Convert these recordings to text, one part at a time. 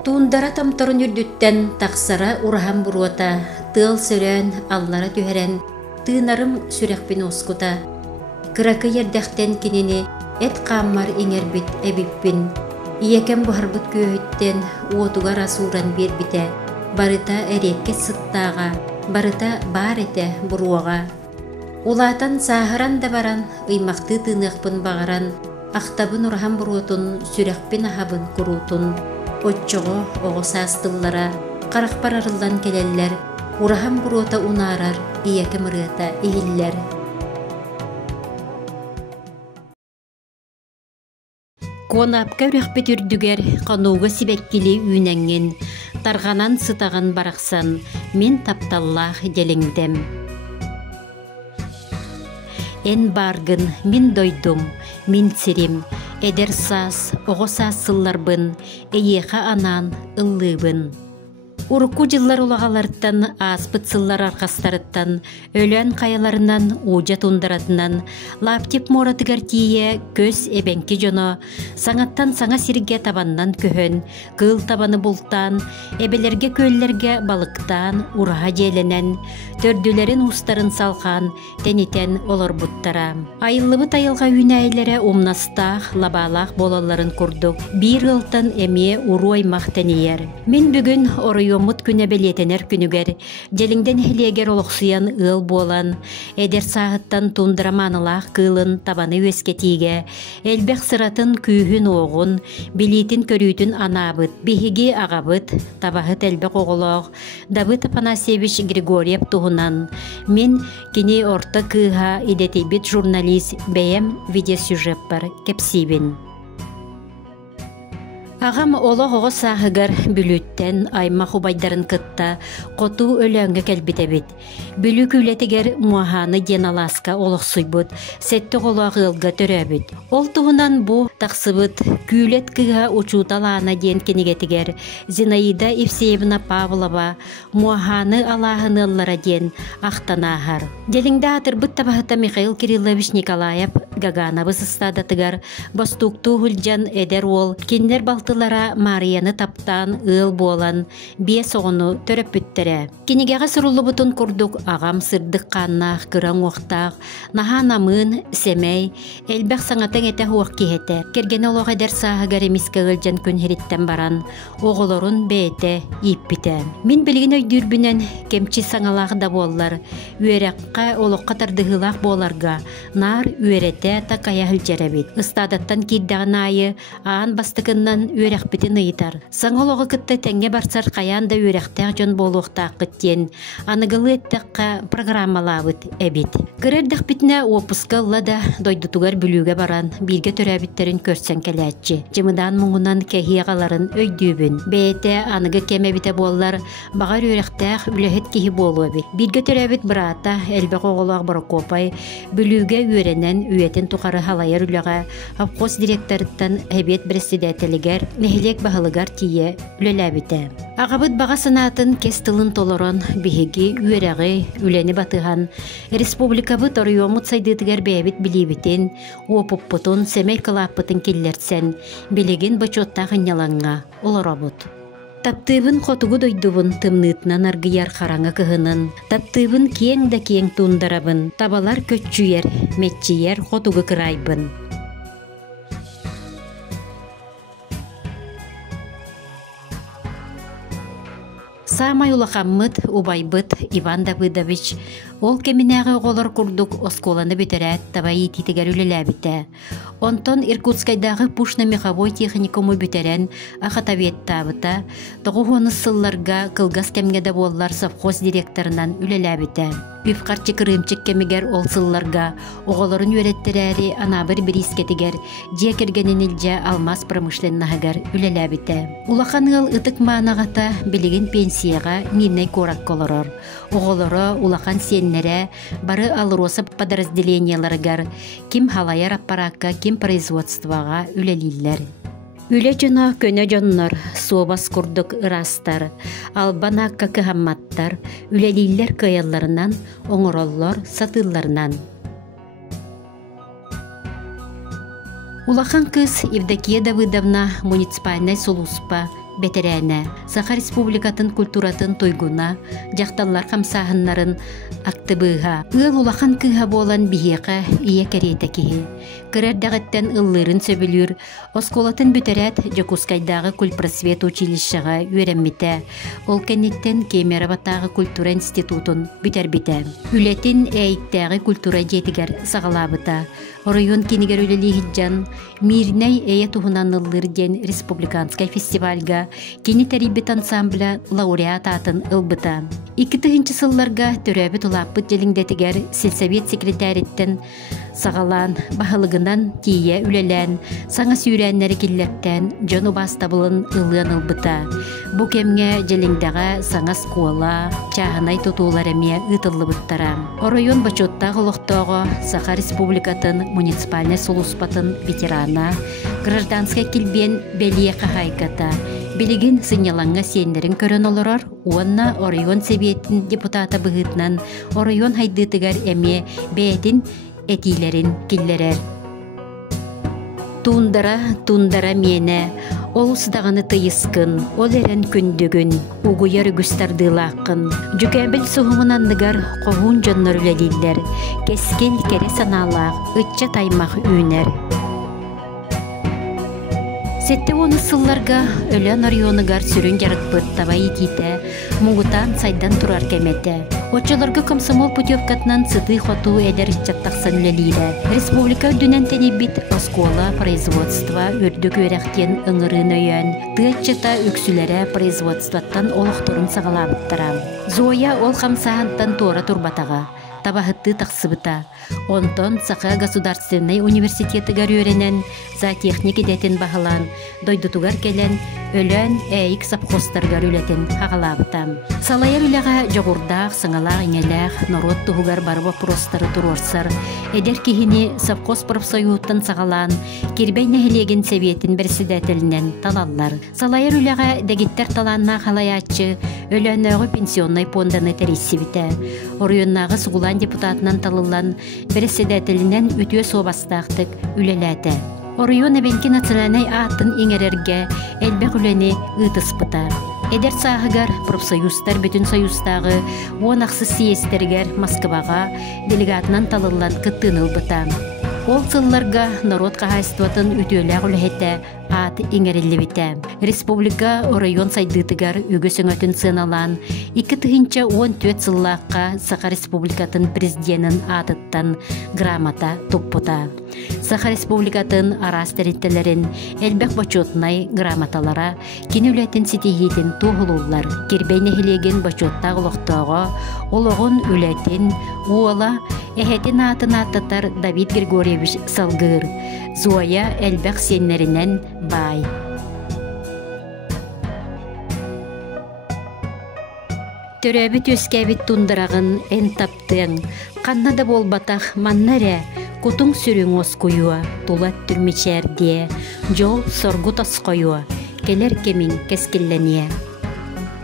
Туындара тамторун үрдүттен тақсара урахам буруата, тыл сөрен, аллара түһәрен, тыынарым сүрәкпин оскута. Кыракы ердәхтен кинини эт қаммар иңербит эбиппин. Иекем бухарбыт күйөттен уотугар асуран бербите, барыта эрекке сыттаға, барыта бар эте буруага. Улатан сахаран да баран, ыймақты тыынықпын бағаран, ақтабын урахам буруотун сүрәкпин ахабын курутун. Отчоғо оғысастыллара, қарақпар арылдан келеллер, урахам буруота унарар, иекем ырыата ихиллер. Конапка үрәхпет үрдүгер қануғы сибеккили үйнәңген, тарғанан сытағын барақсан, мен тапталлах делеңдем. Эн баргын, мен дойдум, мен сирим, эдер сас, оғысас сылларбын, эйеха анан ыллыбын. Урку жыллар улагаларыттан, аспыт сыллар арқастарыттан, өлөн қаяларынан, уджа тундаратынан, лаптип моратыгар тие көз эбенки жоно, саңаттан саңа сирге табаннан көхөн, кыл табаны бултан, эбелерге көллерге балыктан, ураға желенен, төрдүлерин устарын салқан, тенитен олар буттара. Айыллыбы тайылға үйнәйлері умнастақ, лабалақ болаларын курдук, бир ылтан эме уру аймақ тенейер. Мен бүгін оройомут күнә белетенер күнігер, желіңден хилегер олықсыян ыл болан, эдер сағыттан тундыраманылақ кылын табаны өскетиге, элбек сыратын күйхін оғын, билетин көрүйтін анабыт, бихиги ағабыт, табахыт элбек оғылық, Давыд Афанасьевич Григорьев туғынан. Мен кені орта кыға идетебет журналист бәйем видеосюжет бар кепсибин. Ағам олық оғы сағығар бүліттен айма хубайдарын кытта қоту өләңгі кәлбітебет. Бүлі күлетігер муаханы деналаска олық сұйбыт, сәтті олағы ылға төрәбіт. Ол туғынан бұ тақсыбыт күлет кыға учуталана ден кенегетігер Зинаида Евсеевна Павлова муаханы алағыны ыллара ден ақтанағар. Деліңді атырбыт табахыта Михаил Кириллович Николаев Гагановы сыстадатыгар бастукту хүлжан эдер ол кендер балтылара Марияны таптан ыл болан бие соғыну төрөппүттері. Кенегеға сұрулы бұтын күрдік ағам сырдық қаннақ, кыран оқтақ, наха намын, семей, әлбәқ саңатың әті хуақ кейеті. Керген олық әдер сағығар емескі ғылжан күн хереттен баран, оғылырын бәйті иппіті. Мен білген өйдүрбінен кемчі саңалағы да болар, үйераққа олыққа тардығылақ боларға, нар үйереті такая хылжарабит. Ыстадаттан кирдағын айы, аан бастықыннан үйерақпетін ыйтар. Саңолығы кытты тәңге барсар қаян да үйерақтақ жон болуқтақ кыттен, анығылы әттіққа программалабыт әбит. Кірердіқ бітіне опысқылла да дойдутугар бүліге баран, бірге төрәбіттерін көрсен кәләтчі. Жымыдан мұңынан кәхияғаларын өйдүйбін. Бәйті анығы кәмәбіті болар, бағар үйерақтақ үләхет кейі болу әбит. Бірге төрәбіт бірата, әлбәқ оғылақ бұры копай, бүліге үйеренен үйетін тұқары халайыр үліға, авқос директорыттан әбет председателігер, нәхілек бағылығар тие үлеләбіті. Ағабыт баға сынатын кестілін толырын, бігігі, үйерәғі, үләні батыған, республикабыт орыйомыт сайдытығар бәйбіт білебітін, опыппытын, сәмей кылаппытын келлерсен, білеген бачоттағын ялаңға, оларабыт. Таптыбын қотуғы дойдубын тымнытынан аргияр қараңы кығынын, таптыбын кең да кең туындарабын, табалар көтчүйер, метчиер қотуғы кырайбын. Самай улақаммыт, убайбыт Иван Давыдович, ол кеминәғі оғылар күрдік осколаны бетерәт табайы титігер үлеләбіті. Онтон Иркутскайдағы пушна-меховой техникумы бетерән ақатавет табыта, тоғуғыны сылларға кылгас кемгеді боллар совхоз директорынан үлеләбіті. Үфқарчы кырымчык кемігер ол сылларға оғыларын өреттерәрі анабыр бір искетігер, жекергенін илжа алмаз промышленнағығар үлеләбіті. Улақан ғыл ұтық мағынағата білігін пенсияға мирнай корак колорор. Оғылары улақан сеннері бары алыросып подразделенияларығар, ким халайар аппаракка, ким производствоға үлелілер. Үле жона көне жоннор, суобас курдук ырастар, албана какыхамматтар, үлелилер кыялларынан, оңороллор сатылларынан. Улахан кыз Евдокия Давыдовна муниципальный солуспа бетерәне. Саха республикатын культуратын тойгуна, жақталлар қамсағынларын актыбыға. Ыл улахан кыға болан бихеқа ие керейті кеге. Кырардағыттан ыллырын сөбілір, осколатын бүтерәт Жокускайдағы культпросвет училищаға үйренмете. Ол кенеттен Кемерабаттағы культура институтын бүтер-біте. Үлетін әйттәғы культура жетігер сағалабыта. Орайон кенігер өлелі хиджан, мирнай әйе туғынан ыллыр ден республиканскай фестивальга кені тәрибет ансамбля лауреат атын ылбыта. 2000 сылларға төрәбі тұлаппыт желіңдетігер сельсовет секретареттен сағалан, бағылығынан тие үлелән, саңа сүйрәннәрі келләттен жону бастабылын ылыан ылбыта. Бұ кемге желіңдіға саңа скола, чағынай тұтулар әме ұтылы бұттара. Орайон бачоттағы лоқтағы Саха республикатын муниципальный солуспатын ветерана, гражданскай келбен белие қағайката, Билигин сынялаңа сендерін көрін олырар, уанна Орайон Себеттін депутата бұғытнан Орайон хайдытыгар әме бәйтін әтилерін келлерер. Тундара мене, ол ұсдағаны тыйыскын, ол әрін күндігін, уғыяр үгістардылақын. Жүкәбіл сұғымынандығар қоғын жоннар үлелілер, кескел кере саналақ, үтча таймақ үйнер. Сетте оны сылларға өлен арионыгар сүрін жарық бұд табай етейті, мұғытан сайдан тұрар кәметі. Отчаларға комсомол путевкатынан сыты хоту әдер чаттақсан үлелейді. Республика үлдінен тәнебіт оскола производства үрдік өрәқтен ыңырын өйен, тыатчата үксілері производстваттан олықтырын сағалабыттара. Зоя ол қамсағантан тора турбатаға. Табахытты тақсыбыта. Онтон Саха государственный университетігар өренен, за техники дәтін бағылан, дойдутугар келен, өлен әйік сапқостаргар үлетін хағалабытам. Салайар үліға жоғырдақ, сыңалақ, еңеләқ, народ тұғығар бар вопростары тұрорсар, әдер кихini сапқос профсоюттан сағалан, кербей нәхілеген сәбетін бірсідәтілінен талалар. Салайар үліға дәгеттер таланна қалаятчы, өлөннағы пенсионный понданы тәресібіті. Орыйоннағы сұғылан депутатынан талылан, бірсідәтілінен үтіе собастақтық үлеләті. Орыйон әбенки национальный атын еңерерге әлбәқ үләне ұтыспыта. Эдер сағығар профсоюзтар бүтін союзтағы он ақсыз сиестергер Москваға делегатынан талылан күттін ұлбыта. Ол сылларға народ қағайстуатын үтіөләғ үләхетті ат еңерелі біті. Республика орайон сайдытыгар үгісің өтін сыналан 2014 сыллаққа Саха республикатын президентін атыттан грамота тұппыта. Саха республикатын арас тәреттелерін әлбәқ бачотнай грамоталара кені үләтін сетегейтін туғылулар. Кербейні хелеген бачоттағы ұлықтауға олығын үләтін уола әхетін атын аттатар Давид Григорьевич Салгыр. Зоя әлбәқ сенлерінен бай. Төрәбіт өскәбіт тундырағын ән таптың, қаннада болбатақ маннаря, кутың сүрің оскуюа, тулат түрмечерде, жол соргут асқойуа, келер кемін кескеллене.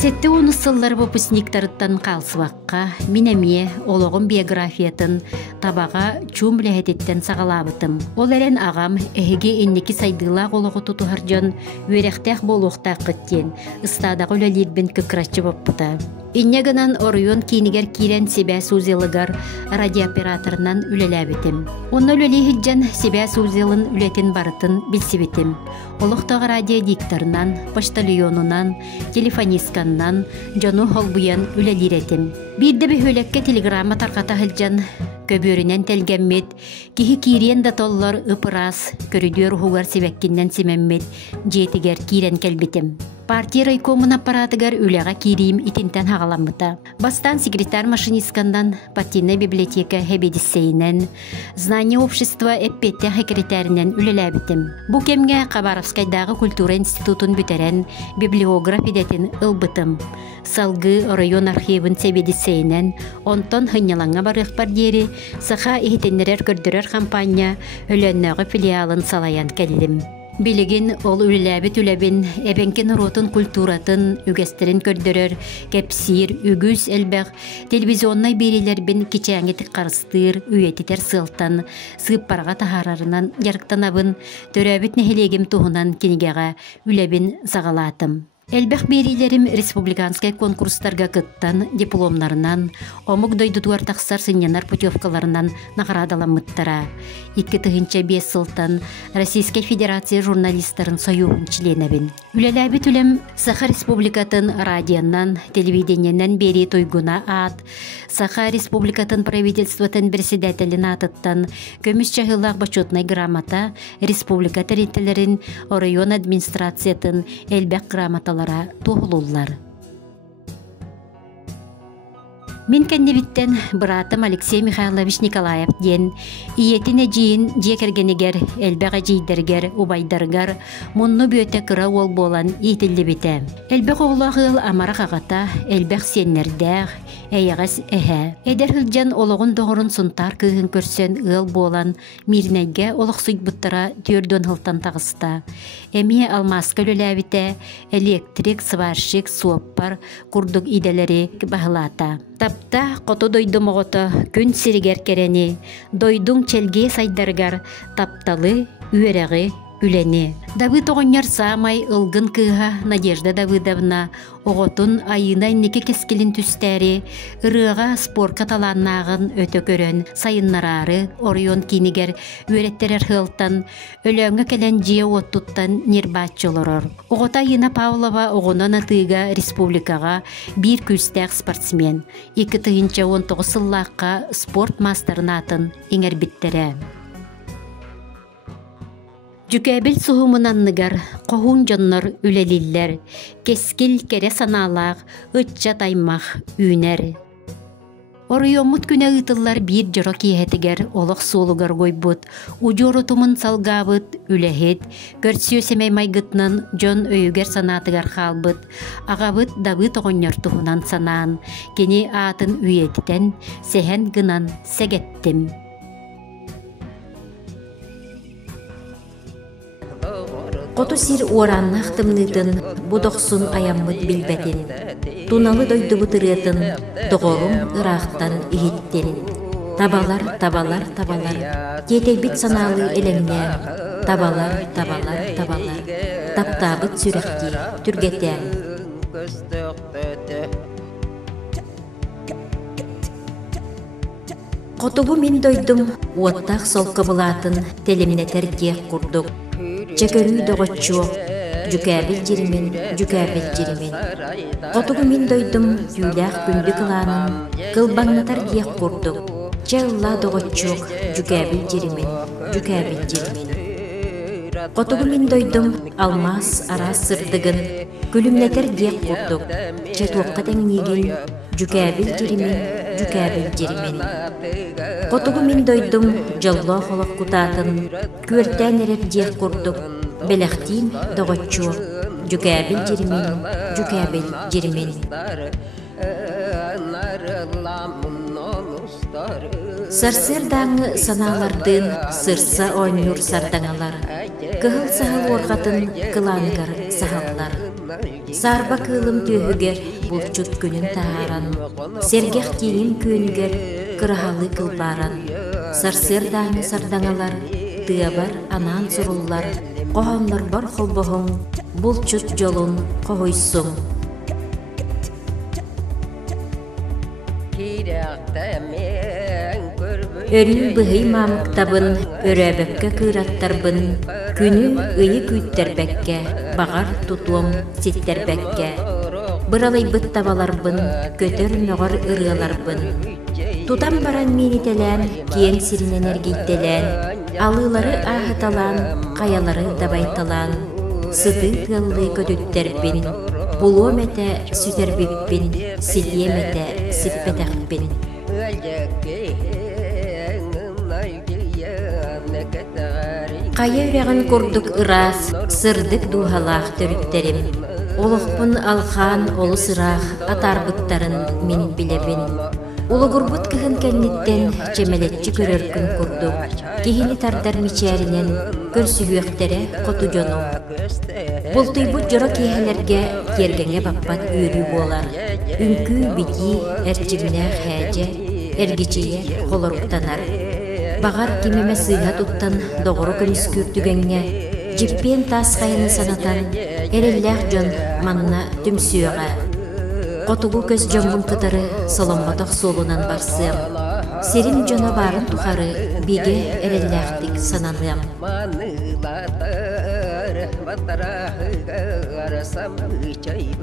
Сетті оны сыллар выпускниктарыттан қалсываққа, минәме олығын биографиятын табаға чумләхететтен сағалабытым. Ол әрен ағам әхеге еннекі сайдылақ олығы тұтығар жон өректәқ болуқтақ күттен, ұстадағы өлелербен күкіратчы боппыта. Иннегінан орыйон кейінігер кейрен себе сузелыгар радиооператорынан үлеләбетім. Оны өлелейхіджен себе сузелын үлетін барытын білсебетім. Олықтағы радиодикторынан, поштальонынан, телефонистканнан, жону холбуян үлелеретім. Бірді бі өлекке телеграмма тарқата хылжан көбөрінен тәлгәммет, кихи кирен да толлар ыпырас, көрүдер хугар себеккиннен семеммет, жетігер кирен кәлбетім. Партия райкомын аппаратыгар үләға кирим итинтен хағаламыта. Бастан секретарь машинисткандан партийная библиотека хебедисейнен, знание общества эппетте секретаринен үлеләбітім. Бұ кемге Хабаровскайдағы культура институтын бүтерен библиограф едетін ылбытым. Салгы район архивын себедисейнен, онтон хынялаңа барық бар дері, Саха ихетенерер көрдірер компания өлөннәғы филиалын салаян кәлдім. Билеген ол үлеләбет үләбін, әбенкен ротын культуратын, үгестерін көрдірер, кәпсир, үгіз әлбәқ, телевизионнай берелербін кечәңетік қарыстыр, үйететер сылтан, сып парға тахарарынан ярықтанабын, төрәбет нәхелегім туғынан кенегеға үләбін сағалатым. Элбэх берилерим республиканскай конкурстарга кыттан дипломнарынан, омук дойдутуар тахсар сынянар путевкаларынан наградаланмыттара. 2-5 сылтан Российской Федерация журналисттарын союғын членебин. Үлеләбит үлем Саха Республикатын радионнан, телевиденияннан бери тойгуна ат, Саха Республикатын правительствотын председателин атыттан, көміс чағылақ бачетнай грамота, республика терителерин, район администрациятын элбек грамоталары туғылулар. Мен кәннебіттен бұратым Алексей Михайлович Николаев ден, иетіне жиын жекергенегер, әлбәға жейдергер, убайдаргар, мұнны бөте кыра ол болан етілі біті. Әлбәқ оғылағыл амара қағата, әлбәқ сеннердәғ, әйіғас әхә. Әдер хүлжан олығын доғырын сұнтар күйін көрсен ұл болан, мирнәйге олық сұйт бұттыра түрден ғылтан тағыста. Әмие алмаска лөләбіті, электрик, сварщик, суаппар, күрдік иделері бағылата. Тапта қото дойдым оғыты күн сиригер керені, дойдың челге сайдаргар тапталы үйерегі үлені. Давыд оғынер самай ылғын кыға Надежда Давыдовна оғытын айынай неке кескелін түстәрі, ырыға спор каталаннағын өті көрін, сайыннарары, орион кинигер үйреттерер хылтан, өлөңі кәлен жия оттуттан нербатчылырыр. Оғыта айына Павлова оғынан атыға республикаға бір күстәқ спортсмен, 2019 сыллаққа спорт мастернатын еңербіттері. Жүкәбіл суғымынанныгар, қоғын жоннор үлелілер, кескіл кере саналақ, ұтча таймақ үйнер. Орыйомут күнә ұтылар бір жыра кейетігер олық солығар қойбыт, ұжоры тұмын салғабыт, үләхет, көрсіо семей майгытнан жон өйгер санатыгар қалбыт, ағабыт Давыд оғынер тұғынан санан, кені атын үйетітен, сәхен гынан сәгеттім. Қоту сир ораннақ тымнытын, бұдықсын аяммыт білбәтін. Туналы дойды бұтыретін, доғырым ұрақтан үйеттен. Табалар, табалар, табалар, кетейбіт саналы әліңне. Табалар, табалар, табалар, таптабыт сүрекке, түргетен. Қотубу мен дойдым, уаттақ сол қыбылатын телемнетер кеқ құрдық. Чекерүй доғытчуық, жүкәбіл жерімен. Қотуғы мен дойдым, юйлях күнді қыланын, қылбаңнатар кеқ құрдық. Чәлла доғытчуық, жүкәбіл жерімен. Қотуғы мен дойдым, алмас арас сырдығын, күлімнетер кеқ құрдық. Чәтуаққа тәңнеген, жүкәбіл жерімен. Қотуғы мен дойдым, жалла қолық құтатын, көрттен әріп дек құрдық, бәліқтен доғытчуық, жүкәбіл жерімен. Сарсыр даңы саналардың сырса ойнур сардаңалар, кығыл сағыл орғатын қыланғар сағалар. Сарба кылым түйігер бұлчут күнін тағаран, сергех кейін көнігер кырахалы кылбаран. Сарсыр даңы сардаңалар, тыабар анан сұрулар, қоғамлар бар қолбоғын, бұлчут жолын қоғойсың. Өрін бұғый мамықтабын, өрәбәкке кыраттарбын, күні ұйы күйттербәкке, бағар тұтуым сеттербәкке. Бұралай бұт табаларбын, көтер нөғар ұрыларбын. Тутан баран менетелән, кең сирінен әргейттелән, алылары ағыталан, қаялары дабайталан, сыты тылы көтүттербін, бұлуым әті сүтербіппін, силием әті сіппетәқпін. Қайы өрәғін көрдік ұрас, сырдық дуғалақ төріттерім. Олықпын алхан олы сырақ атарбыттарын мен білебін. Олы ғұрбыт кіғын кәннеттен чемелетчі көріркін көрдік. Кегені тардар мечәрінен көрсүйектері қоту жону. Бұл түйбұт жора кейхелерге кергенге баппат үйрі болар. Үнкі біті әрчіміне қәжі, әргечейе қолырықтанар. Бағар кемеме сыйға тұттан доғыры көніс көртігенге, жіппен тас қайыны санатан, Эрелләх жон манна түмсүйөҕэ. Котугу көз жомбун кытары соломботох суолунан барсыам. Серим жона барын тухары биге эрелләхтик саналыам. Manılatır, batara hıgar, samı çayı